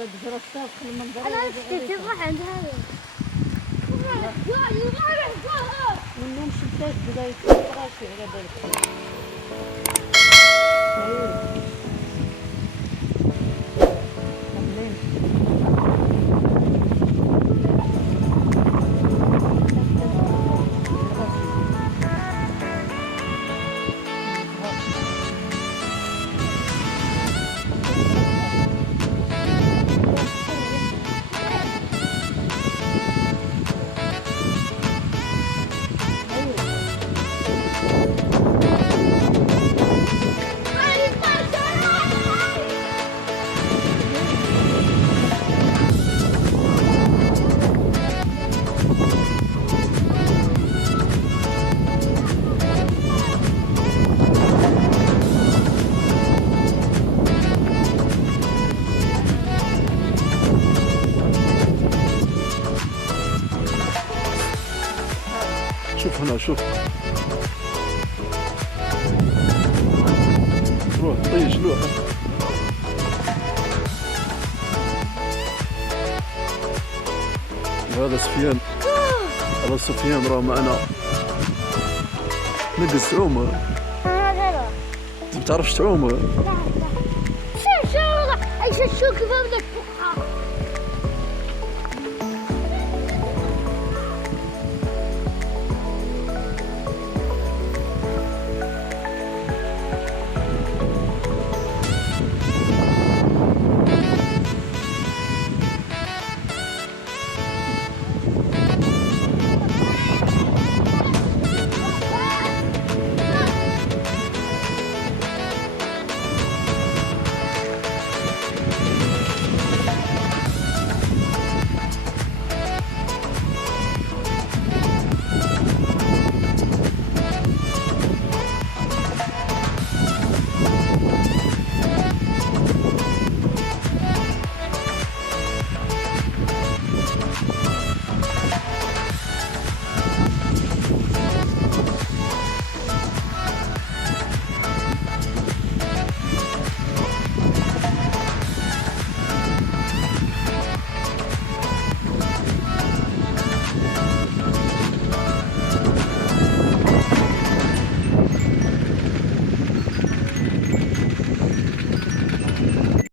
انا نسيت نروح عند هذا من يوم شفتك بدا يتفرج على بالك. شوف هنا شوف روح طيش لوح. هذا سفيان، هذا سفيان راه معنا نقص تعوم. انت بتعرفش تعوم؟ لا شو ايش الشوك بدك